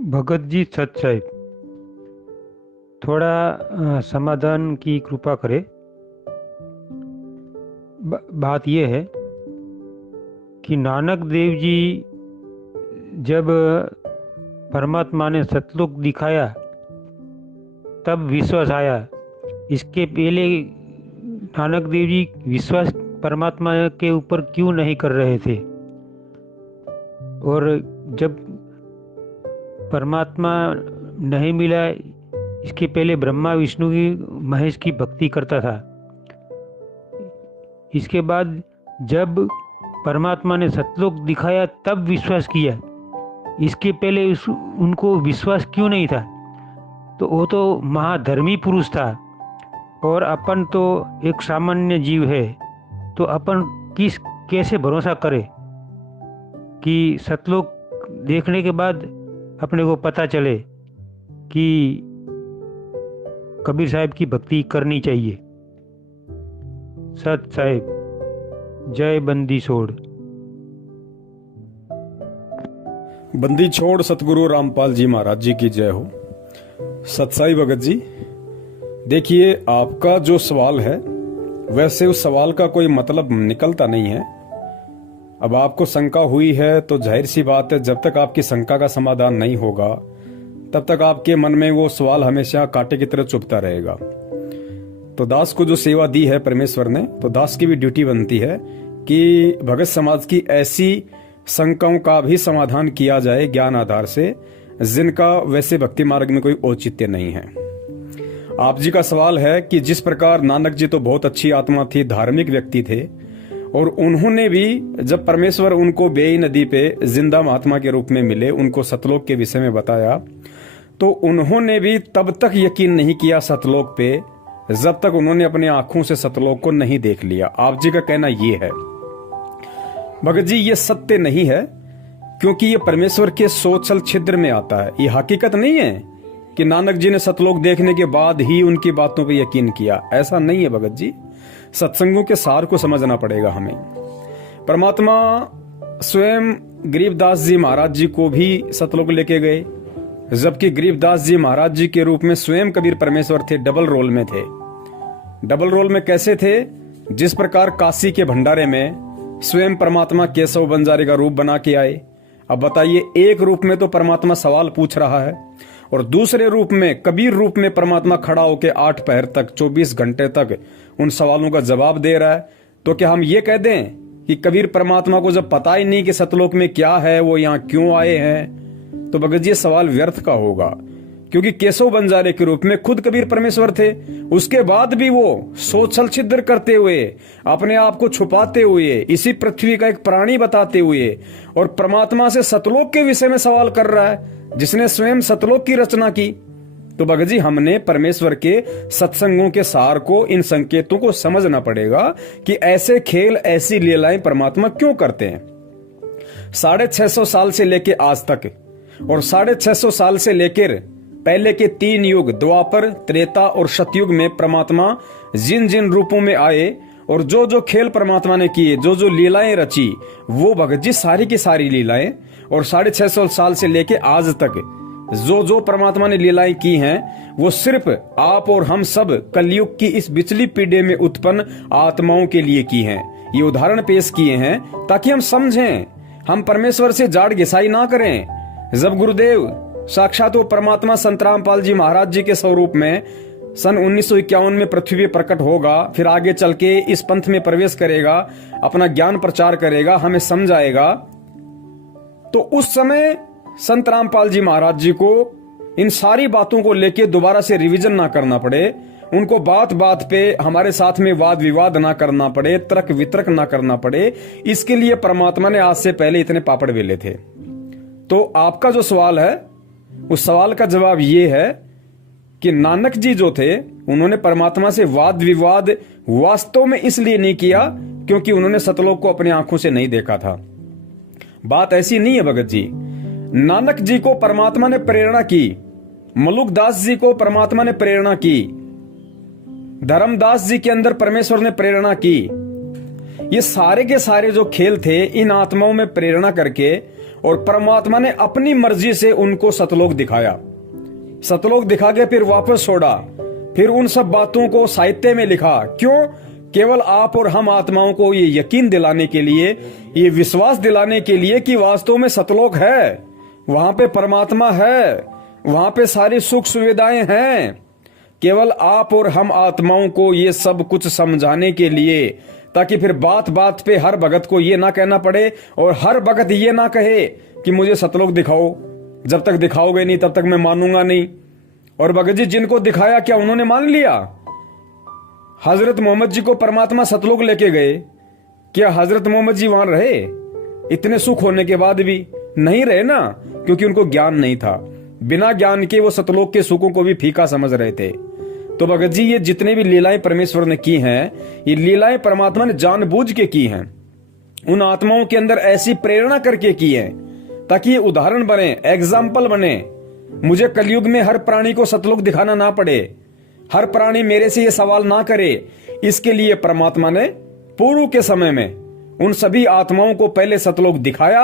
भगत जी सत साहिब, थोड़ा समाधान की कृपा करें। बात यह है कि नानक देव जी जब परमात्मा ने सतलोक दिखाया तब विश्वास आया। इसके पहले नानक देव जी विश्वास परमात्मा के ऊपर क्यों नहीं कर रहे थे? और जब परमात्मा नहीं मिला, इसके पहले ब्रह्मा विष्णु की महेश की भक्ति करता था। इसके बाद जब परमात्मा ने सतलोक दिखाया तब विश्वास किया। इसके पहले उनको विश्वास क्यों नहीं था? तो वो तो महाधर्मी पुरुष था और अपन तो एक सामान्य जीव है। तो अपन कैसे भरोसा करें कि सतलोक देखने के बाद अपने को पता चले कि कबीर साहब की भक्ति करनी चाहिए। सत साहिब, जय बंदी छोड़। बंदी छोड़ सतगुरु रामपाल जी महाराज जी की जय हो। सतसाई भगत जी, देखिए आपका जो सवाल है वैसे उस सवाल का कोई मतलब निकलता नहीं है। अब आपको शंका हुई है तो जाहिर सी बात है, जब तक आपकी शंका का समाधान नहीं होगा तब तक आपके मन में वो सवाल हमेशा कांटे की तरह चुभता रहेगा। तो दास को जो सेवा दी है परमेश्वर ने, तो दास की भी ड्यूटी बनती है कि भगत समाज की ऐसी शंकाओं का भी समाधान किया जाए ज्ञान आधार से, जिनका वैसे भक्ति मार्ग में कोई औचित्य नहीं है। आप जी का सवाल है कि जिस प्रकार नानक जी तो बहुत अच्छी आत्मा थी, धार्मिक व्यक्ति थे, और उन्होंने भी जब परमेश्वर उनको बेई नदी पे जिंदा महात्मा के रूप में मिले, उनको सतलोक के विषय में बताया, तो उन्होंने भी तब तक यकीन नहीं किया सतलोक पे जब तक उन्होंने अपनी आंखों से सतलोक को नहीं देख लिया। आप जी का कहना ये है। भगत जी, ये सत्य नहीं है, क्योंकि ये परमेश्वर के सोचल छिद्र में आता है। ये हकीकत नहीं है कि नानक जी ने सतलोक देखने के बाद ही उनकी बातों पे यकीन किया, ऐसा नहीं है भगत जी। सत्संगों के सार को समझना पड़ेगा हमें। परमात्मा स्वयं गरीबदास जी महाराज जी को भी सतलोक लेके गए, जबकि गरीबदास जी महाराज जी के रूप में स्वयं कबीर परमेश्वर थे, डबल रोल में थे। डबल रोल में कैसे थे? जिस प्रकार काशी के भंडारे में स्वयं परमात्मा केशव बंजारे का रूप बना के आए। अब बताइए, एक रूप में तो परमात्मा सवाल पूछ रहा है और दूसरे रूप में कबीर रूप में परमात्मा खड़ा होकर 8 पहर तक 24 घंटे तक उन सवालों का जवाब दे रहा है। तो क्या हम ये कह दें कि कबीर परमात्मा को जब पता ही नहीं कि सतलोक में क्या है, वो यहाँ क्यों आए हैं? तो भगत जी, सवाल व्यर्थ का होगा, क्योंकि केशव बंजारे के रूप में खुद कबीर परमेश्वर थे। उसके बाद भी वो सोचल छिद्र करते हुए, अपने आप को छुपाते हुए, इसी पृथ्वी का एक प्राणी बताते हुए और परमात्मा से सतलोक के विषय में सवाल कर रहा है, जिसने स्वयं सतलोक की रचना की। तो भगत जी, हमने परमेश्वर के सत्संगों के सार को, इन संकेतों को समझना पड़ेगा कि ऐसे खेल, ऐसी लीलाएं परमात्मा क्यों करते हैं। 650 साल से लेके आज तक और 650 साल से लेकर पहले के 3 युग, द्वापर, त्रेता और सतयुग में परमात्मा जिन जिन रूपों में आए और जो जो खेल परमात्मा ने किए, जो जो लीलाएं रची, वो भगत जी सारी की सारी लीलाएं, और 650 साल से लेके आज तक जो जो परमात्मा ने लीलाएं की हैं, वो सिर्फ आप और हम सब कलयुग की इस बिचली पीढ़ी में उत्पन्न आत्माओं के लिए की हैं। ये उदाहरण पेश किए हैं ताकि हम समझें, हम परमेश्वर से जाड़ घिसाई ना करें। जब गुरुदेव साक्षात वो परमात्मा संत रामपाल जी महाराज जी के स्वरूप में सन 1951 में पृथ्वी पे प्रकट होगा, फिर आगे चल के इस पंथ में प्रवेश करेगा, अपना ज्ञान प्रचार करेगा, हमें समझाएगा, तो उस समय संत रामपाल जी महाराज जी को इन सारी बातों को लेके दोबारा से रिवीजन ना करना पड़े, उनको बात बात पे हमारे साथ में वाद विवाद ना करना पड़े, तर्क वितर्क ना करना पड़े, इसके लिए परमात्मा ने आज से पहले इतने पापड़ बेले थे। तो आपका जो सवाल है, उस सवाल का जवाब ये है कि नानक जी जो थे, उन्होंने परमात्मा से वाद विवाद वास्तव में इसलिए नहीं किया क्योंकि उन्होंने सतलोक को अपनी आंखों से नहीं देखा था। बात ऐसी नहीं है भगत जी। नानक जी को परमात्मा ने प्रेरणा की, मलुकदास जी को परमात्मा ने प्रेरणा की, धर्मदास जी के अंदर परमेश्वर ने प्रेरणा की। ये सारे के सारे जो खेल थे, इन आत्माओं में प्रेरणा करके और परमात्मा ने अपनी मर्जी से उनको सतलोक दिखाया। सतलोक दिखा के फिर वापस छोड़ा, फिर उन सब बातों को साहित्य में लिखा। क्यों? केवल आप और हम आत्माओं को ये यकीन दिलाने के लिए, ये विश्वास दिलाने के लिए कि वास्तव में सतलोक है, वहां पे परमात्मा है, वहां पे सारी सुख सुविधाएं हैं। केवल आप और हम आत्माओं को ये सब कुछ समझाने के लिए, ताकि फिर बात बात पे हर भगत को ये ना कहना पड़े और हर भगत ये ना कहे कि मुझे सतलोक दिखाओ, जब तक दिखाओगे नहीं तब तक मैं मानूंगा नहीं। और भगत जी जिनको दिखाया, क्या उन्होंने मान लिया? हजरत मोहम्मद जी को परमात्मा सतलोक लेके गए, क्या हजरत मोहम्मद जी वहां रहे? इतने सुख होने के बाद भी नहीं रहे ना, क्योंकि उनको ज्ञान नहीं था। बिना ज्ञान के वो सतलोक के सुखों को भी फीका समझ रहे थे। तो भगत जी ये जितने भी लीलाएं परमेश्वर ने की हैं, ये लीलाएं परमात्मा ने जानबूझ के की हैं, उन आत्माओं के अंदर ऐसी प्रेरणा करके की है ताकि ये उदाहरण बने, एग्जाम्पल बने। मुझे कलयुग में हर प्राणी को सतलोक दिखाना ना पड़े, हर प्राणी मेरे से ये सवाल ना करे। इसके लिए परमात्मा ने पूर्व के समय में उन सभी आत्माओं को पहले सतलोक दिखाया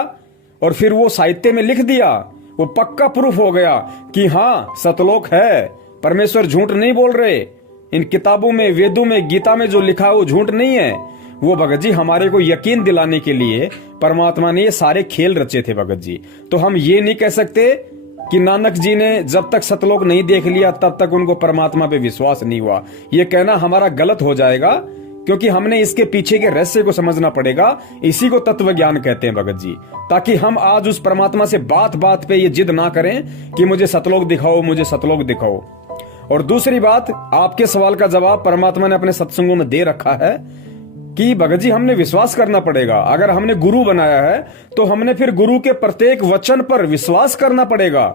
और फिर वो साहित्य में लिख दिया। वो पक्का प्रूफ हो गया कि हाँ सतलोक है, परमेश्वर झूठ नहीं बोल रहे। इन किताबों में, वेदों में, गीता में जो लिखा है वो झूठ नहीं है। वो भगत जी हमारे को यकीन दिलाने के लिए परमात्मा ने ये सारे खेल रचे थे भगत जी। तो हम ये नहीं कह सकते कि नानक जी ने जब तक सतलोक नहीं देख लिया तब तक उनको परमात्मा पे विश्वास नहीं हुआ। ये कहना हमारा गलत हो जाएगा, क्योंकि हमने इसके पीछे के रहस्य को समझना पड़ेगा। इसी को तत्व ज्ञान कहते हैं भगत जी, ताकि हम आज उस परमात्मा से बात बात पे ये जिद ना करें कि मुझे सतलोक दिखाओ, मुझे सतलोक दिखाओ। और दूसरी बात, आपके सवाल का जवाब परमात्मा ने अपने सत्संगों में दे रखा है कि भगत जी हमने विश्वास करना पड़ेगा। अगर हमने गुरु बनाया है तो हमने फिर गुरु के प्रत्येक वचन पर विश्वास करना पड़ेगा।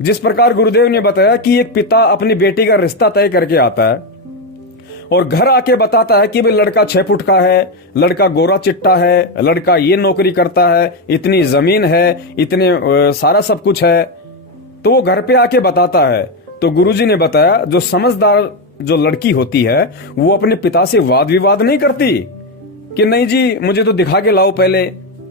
जिस प्रकार गुरुदेव ने बताया कि एक पिता अपनी बेटी का रिश्ता तय करके आता है और घर आके बताता है कि भाई लड़का 6 फुट का है, लड़का गोरा चिट्टा है, लड़का ये नौकरी करता है, इतनी जमीन है, इतने सारा सब कुछ है, तो वो घर पे आके बताता है। तो गुरुजी ने बताया जो समझदार जो लड़की होती है वो अपने पिता से वाद विवाद नहीं करती कि नहीं जी मुझे तो दिखा के लाओ पहले,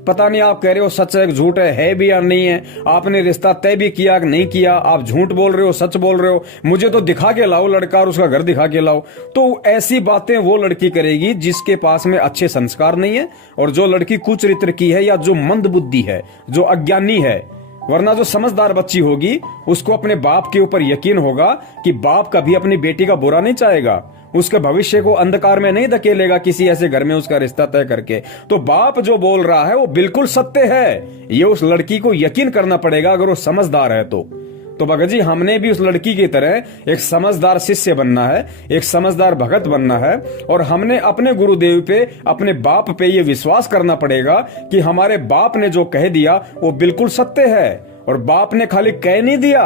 पता नहीं आप कह रहे हो सच है झूठ है भी या नहीं है, आपने रिश्ता तय भी किया कि नहीं किया, आप झूठ बोल रहे हो सच बोल रहे हो, मुझे तो दिखा के लाओ लड़का और उसका घर दिखा के लाओ। तो ऐसी बातें वो लड़की करेगी जिसके पास में अच्छे संस्कार नहीं है और जो लड़की कुचरित्र की है या जो मंद बुद्धि है, जो अज्ञानी है। वरना जो समझदार बच्ची होगी उसको अपने बाप के ऊपर यकीन होगा कि बाप कभी अपनी बेटी का बुरा नहीं चाहेगा, उसके भविष्य को अंधकार में नहीं धकेलेगा किसी ऐसे घर में उसका रिश्ता तय करके। तो बाप जो बोल रहा है वो बिल्कुल सत्य है, ये उस लड़की को यकीन करना पड़ेगा अगर वो समझदार है तो भगत जी हमने भी उस लड़की की तरह एक समझदार शिष्य बनना है, एक समझदार भगत बनना है। और हमने अपने गुरुदेव पे, अपने बाप पे ये विश्वास करना पड़ेगा कि हमारे बाप ने जो कह दिया वो बिल्कुल सत्य है। और बाप ने खाली कह नहीं दिया,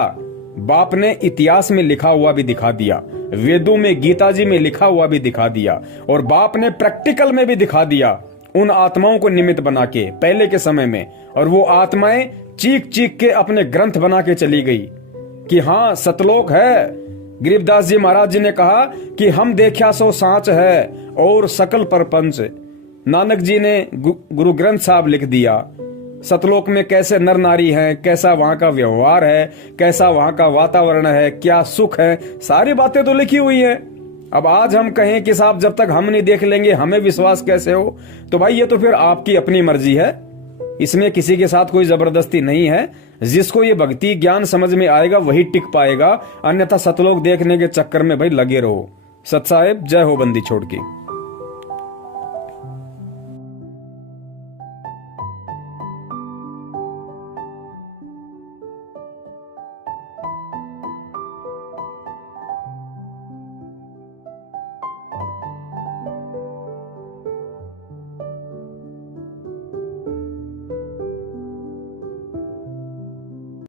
बाप ने इतिहास में लिखा हुआ भी दिखा दिया, वेदों में, गीता जी में लिखा हुआ भी दिखा दिया, और बाप ने प्रैक्टिकल में भी दिखा दिया उन आत्माओं को निमित्त बना के पहले के समय में। और वो आत्माएं चीख चीख के अपने ग्रंथ बना के चली गई कि हाँ सतलोक है। गरीबदास जी महाराज जी ने कहा कि हम देखा सो सांच है और सकल परपंच। नानक जी ने गुरु ग्रंथ साहब लिख दिया सतलोक में कैसे नर नारी हैं, कैसा वहां का व्यवहार है, कैसा वहां का वातावरण है, क्या सुख है, सारी बातें तो लिखी हुई है। अब आज हम कहें कि साहब जब तक हम नहीं देख लेंगे हमें विश्वास कैसे हो? तो भाई ये तो फिर आपकी अपनी मर्जी है, इसमें किसी के साथ कोई जबरदस्ती नहीं है। जिसको ये भक्ति ज्ञान समझ में आएगा वही टिक पाएगा, अन्यथा सतलोक देखने के चक्कर में भाई लगे रहो। सत साहेब जय हो बंदी छोड़ की।